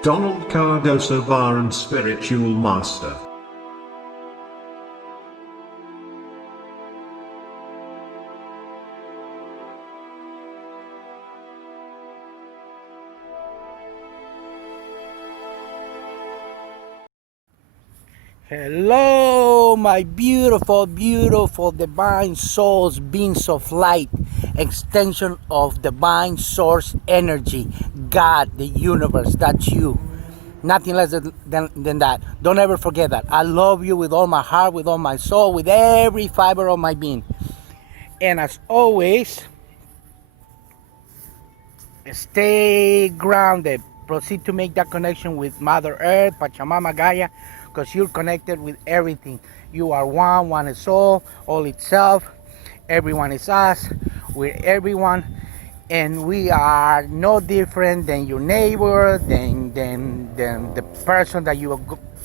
Donald Cardoso Bar and Spiritual Master. Hello, my beautiful, beautiful divine souls, beings of light, extension of divine source energy, God, the universe, that's you. Nothing less than that. Don't ever forget that. I love you with all my heart, with all my soul, with every fiber of my being. And as always, stay grounded. Proceed to make that connection with Mother Earth, Pachamama, Gaia, because you're connected with everything. You are one is all itself. Everyone is us. We're everyone. And we are no different than your neighbor, than the person that you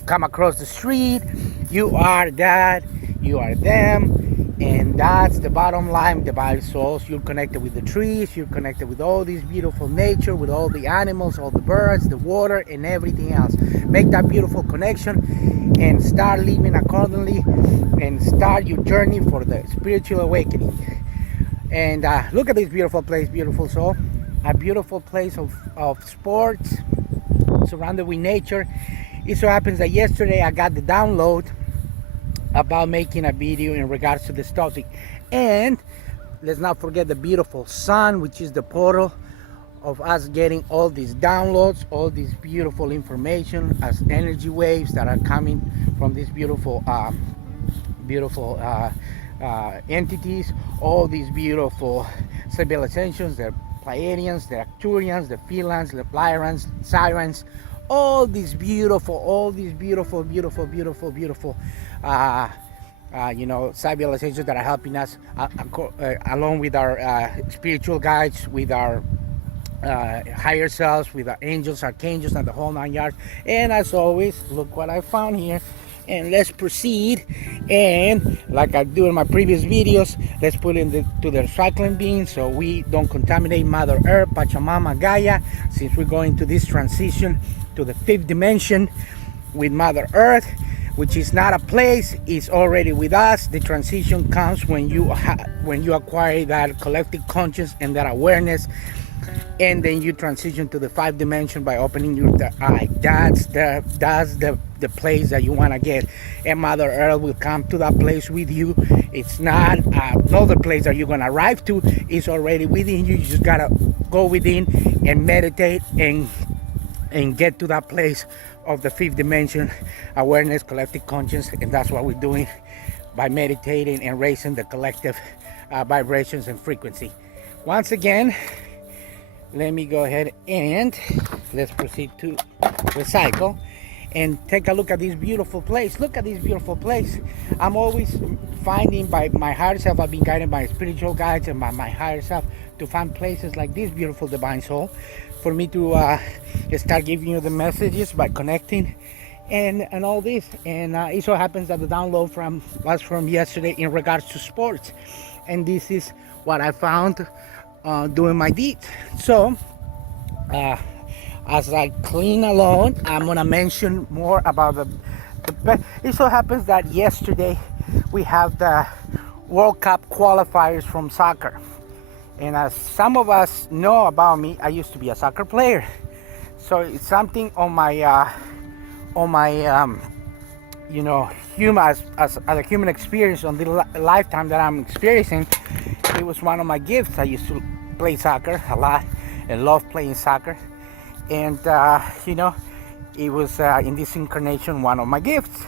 come across the street. You are that, you are them. And that's the bottom line, divine souls. You're connected with the trees, you're connected with all this beautiful nature, with all the animals, all the birds, the water, and everything else. Make that beautiful connection and start living accordingly and start your journey for the spiritual awakening. And look at this beautiful place, beautiful soul. A beautiful place of sports, surrounded with nature. It so happens that yesterday I got the download about making a video in regards to this topic. And let's not forget the beautiful sun, which is the portal of us getting all these downloads, all this beautiful information as energy waves that are coming from these beautiful entities, all these beautiful civilizations, the Pleiadians, the Arcturians, the Philans, the Lyrians, Sirens, all these beautiful, civilizations that are helping us along with our spiritual guides, with our higher selves, with our angels, archangels, and the whole 9 yards. And as always, look what I found here. And let's proceed, and like I do in my previous videos, let's put it to the recycling bin so we don't contaminate Mother Earth, Pachamama, Gaia, since we're going to this transition to the 5th dimension with Mother Earth, which is not a place, it's already with us. The transition comes when you acquire that collective conscious and that awareness, and then you transition to the 5th dimension by opening your eye. That's the place that you want to get, and Mother Earth will come to that place with you. It's not another place that you're gonna arrive to. It's already within you. You just gotta go within and meditate and get to that place of the 5th dimension awareness, collective conscience. And that's what we're doing by meditating and raising the collective vibrations and frequency. Once again, let me go ahead and let's proceed to recycle and take a look at this beautiful place. Look at this beautiful place. I'm always finding by my higher self, I've been guided by spiritual guides and by my higher self to find places like this beautiful divine soul for me to start giving you the messages by connecting and all this. And it so happens that the download was from yesterday in regards to sports, and this is what I found doing my deeds. So as I clean along, I'm gonna mention more about the it so happens that yesterday we have the World Cup qualifiers from soccer, and as some of us know about me, I used to be a soccer player, so it's something on my human as a human experience on the lifetime that I'm experiencing. It was one of my gifts. I used to play soccer a lot and love playing soccer, and it was in this incarnation one of my gifts.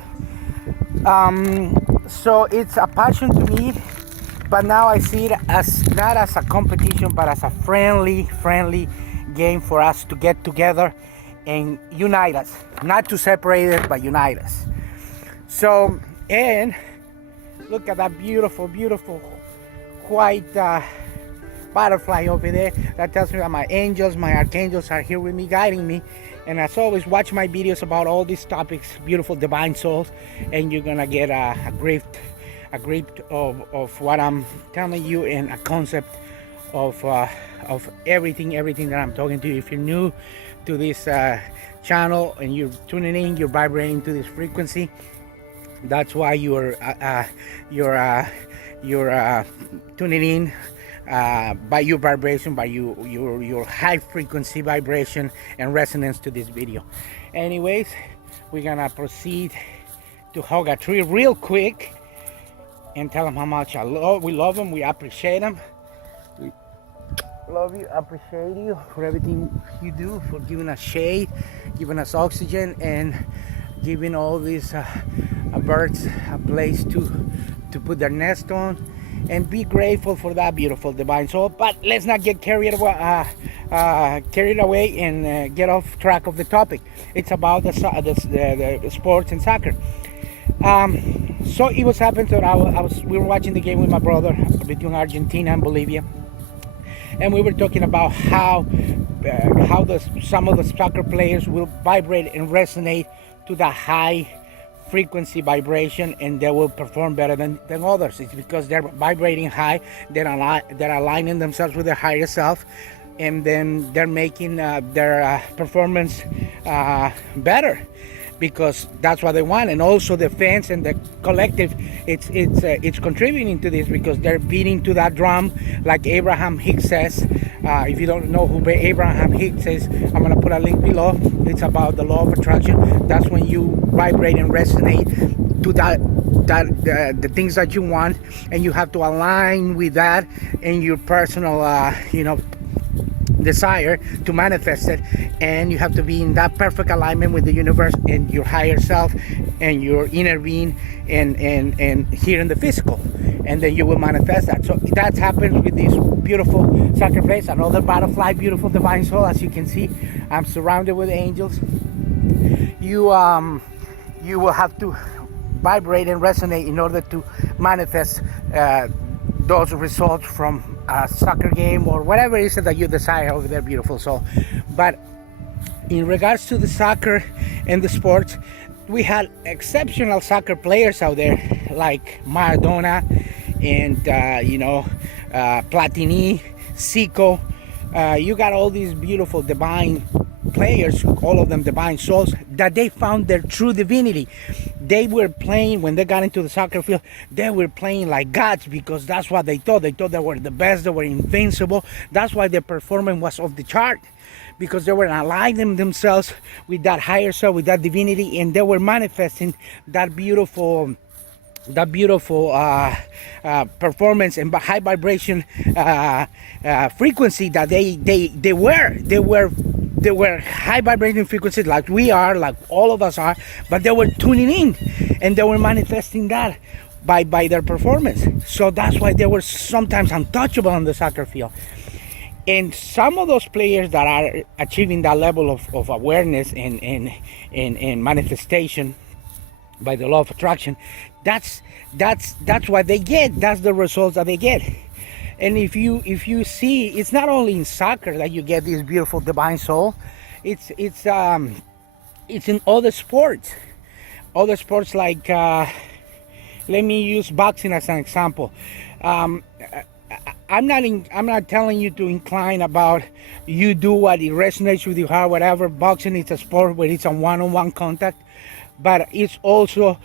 So it's a passion to me, but now I see it as not as a competition but as a friendly game for us to get together and unite us, not to separate us but unite us. So, and look at that beautiful white butterfly over there. That tells me that my angels, my archangels are here with me, guiding me. And as always, watch my videos about all these topics, beautiful divine souls, and you're gonna get a grip of what I'm telling you, and a concept of everything that I'm talking to you. If you're new to this channel and you're tuning in, you're vibrating to this frequency. That's why you're tuning in by your vibration, by your high frequency vibration and resonance to this video. Anyways, we're gonna proceed to hug a tree real quick and tell them how much we love them, we appreciate them. We love you, appreciate you for everything you do, for giving us shade, giving us oxygen, and giving all these birds a place to put their nest on, and be grateful for that beautiful divine soul. But let's not get carried away and get off track of the topic. It's about the sports and soccer. So it was happening that we were watching the game with my brother between Argentina and Bolivia, and we were talking about how some of the soccer players will vibrate and resonate to the high frequency vibration, and they will perform better than others. It's because they're vibrating high, they're aligning themselves with their higher self, and then they're making their performance better, because that's what they want. And also the fans and the collective, it's contributing to this, because they're beating to that drum, like Abraham Hicks says. If you don't know who Abraham Hicks is, I'm gonna put a link below. It's about the law of attraction. That's when you vibrate and resonate to the things that you want, and you have to align with that in your personal desire to manifest it, and you have to be in that perfect alignment with the universe and your higher self and your inner being, and here in the physical, and then you will manifest that. So that happens with these beautiful soccer players. Another butterfly, beautiful divine soul. As you can see, I'm surrounded with angels. You will have to vibrate and resonate in order to manifest those results from a soccer game or whatever it is that you desire over there, beautiful soul. But in regards to the soccer and the sports, we had exceptional soccer players out there like Maradona and Platini, Zico. You got all these beautiful divine players, all of them divine souls, that they found their true divinity. They were playing, when they got into the soccer field, they were playing like gods, because that's what they thought. They thought they were the best, they were invincible. That's why their performance was off the chart, because they were aligning themselves with that higher self, with that divinity, and they were manifesting that beautiful performance and high vibration frequency that they were high vibrating frequencies, like we are, like all of us are, but they were tuning in and they were manifesting that by their performance. So that's why they were sometimes untouchable on the soccer field. And some of those players that are achieving that level of awareness and manifestation by the law of attraction, that's what they get. That's the results that they get. And if you see, it's not only in soccer that you get this beautiful divine soul. It's in other sports. Other sports like let me use boxing as an example. I'm not telling you to incline about you do what it resonates with your heart, whatever. Boxing is a sport where it's a one-on-one contact, but it's also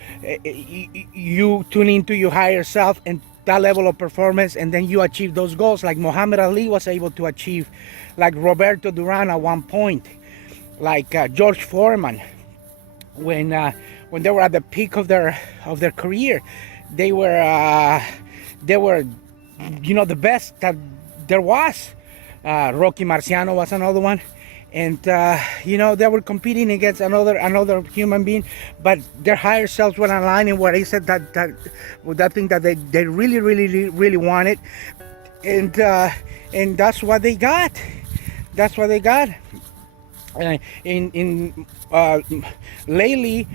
you tune into your higher self and that level of performance, and then you achieve those goals like Muhammad Ali was able to achieve, like Roberto Duran at one point, like George Foreman, when they were at the peak of their career. They were the best that there was. Rocky Marciano was another one, and they were competing against another human being, but their higher selves were aligning where they said that thing that they really wanted, and that's what they got. That's what they got. Lately,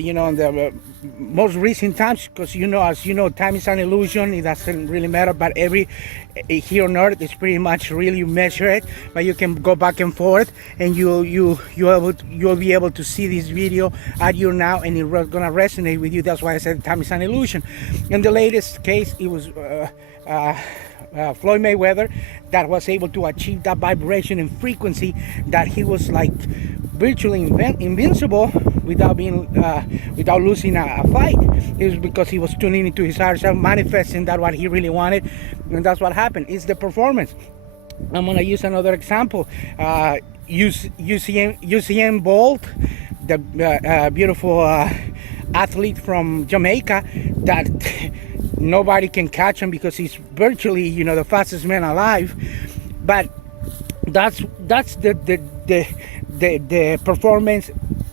in the most recent times, because as you know, time is an illusion. It doesn't really matter, but here on earth is pretty much really measure it, but you can go back and forth, and you'll be able to see this video at you now, and it's gonna resonate with you. That's why I said time is an illusion. In the latest case, it was Floyd Mayweather, that was able to achieve that vibration and frequency that he was like virtually invincible without being without losing a fight. It was because he was tuning into his higher self, manifesting that what he really wanted, and that's what happened. It's the performance. I'm gonna use another example. Usain Bolt, the beautiful athlete from Jamaica, that nobody can catch him because he's virtually, the fastest man alive. But that's the performance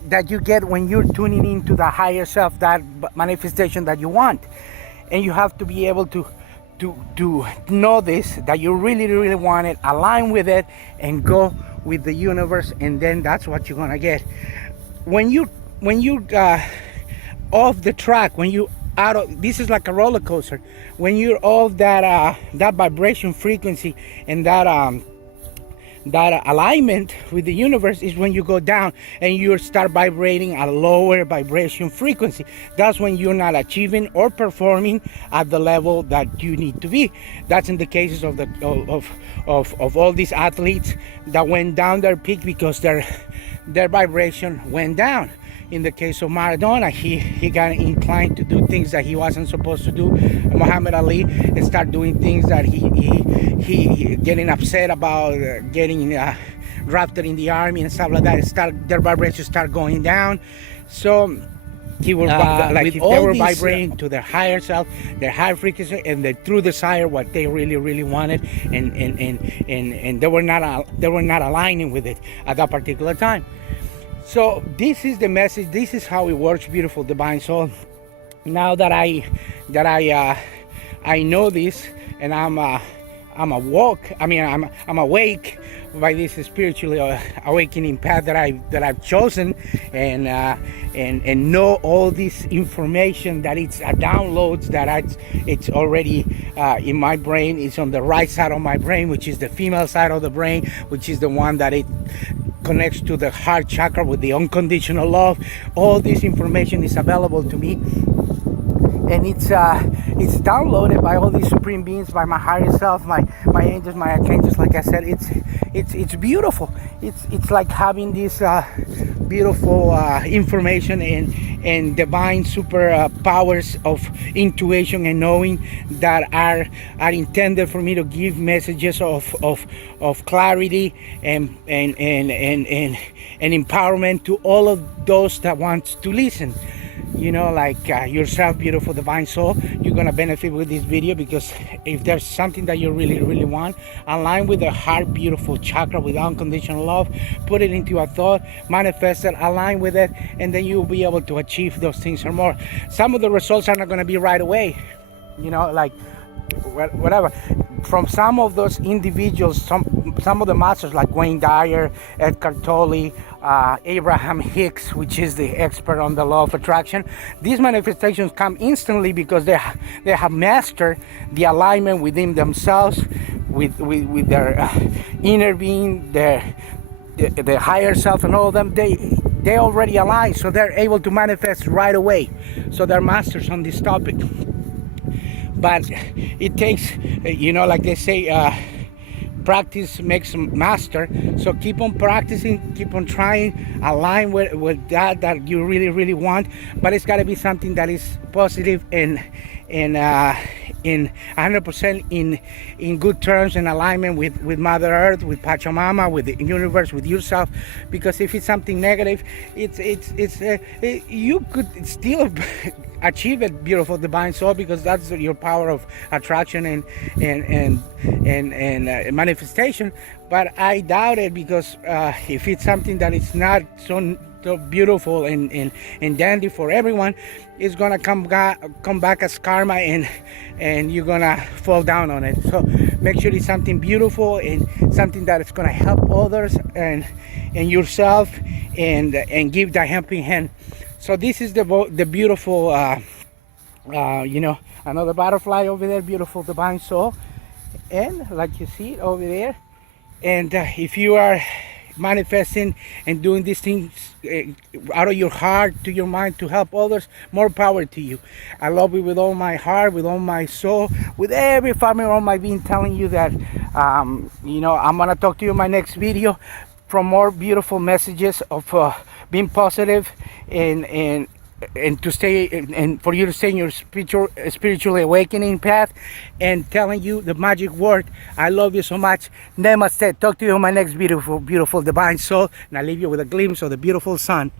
that you get when you're tuning into the higher self, that manifestation that you want. And you have to be able to know this, that you really want it, align with it, and go with the universe, and then that's what you're gonna get. When you off the track, when you out of, this is like a roller coaster. When you're off that vibration frequency and that alignment with the universe, is when you go down and you start vibrating a lower vibration frequency. That's when you're not achieving or performing at the level that you need to be. That's in the cases of all these athletes that went down their peak because their vibration went down. In the case of Maradona, he got inclined to do things that he wasn't supposed to do. Muhammad Ali, and start doing things that he getting upset about, getting drafted in the army and stuff like that. Their vibrations start going down. So he was like if they were vibrating to their higher self, their higher frequency, and their true desire, what they really wanted, and they were not aligning with it at that particular time. So this is the message. This is how it works, beautiful divine soul. Now that I know this, and I'm awake by this spiritually awakening path that I've chosen, and know all this information, that it's a downloads, that it's already in my brain. It's on the right side of my brain, which is the female side of the brain, which is the one that it connects to the heart chakra with the unconditional love. All this information is available to me, and it's downloaded by all these supreme beings, by my higher self, my angels, my archangels. Like I said, it's beautiful. It's like having this beautiful information and divine super powers of intuition and knowing that are intended for me to give messages of clarity and empowerment to all of those that want to listen. Like yourself, beautiful divine soul, you're gonna benefit with this video, because if there's something that you really want, align with the heart beautiful chakra with unconditional love, put it into a thought, manifest it, align with it, and then you'll be able to achieve those things or more. Some of the results are not going to be right away, like whatever. From some of those individuals, some of the masters like Wayne Dyer, Eckhart Tolle, Abraham Hicks, which is the expert on the law of attraction, these manifestations come instantly because they have mastered the alignment within themselves, with their inner being, their higher self, and all of them. They already align, so they're able to manifest right away. So they're masters on this topic. But it takes, like they say, practice makes master. So keep on practicing, keep on trying, align with that you really want. But it's got to be something that is positive and in 100% in good terms and alignment with Mother Earth, with Pachamama, with the universe, with yourself. Because if it's something negative, you could still achieve it, beautiful divine soul, because that's your power of attraction and manifestation. But I doubt it, because if it's something that is not so beautiful and dandy for everyone, it's gonna come back as karma, and you're gonna fall down on it. So make sure it's something beautiful and something that is gonna help others and yourself, and give the helping hand. So this is the beautiful another butterfly over there, beautiful divine soul, and like you see it over there. And if you are manifesting and doing these things out of your heart to your mind to help others, more power to you. I love you with all my heart, with all my soul, with every fiber of my being, telling you that I'm gonna talk to you in my next video from more beautiful messages of being positive and to stay and for you to stay in your spiritually awakening path, and telling you the magic word. I love you so much. Namaste. Talk to you in my next beautiful divine soul, and I leave you with a glimpse of the beautiful sun.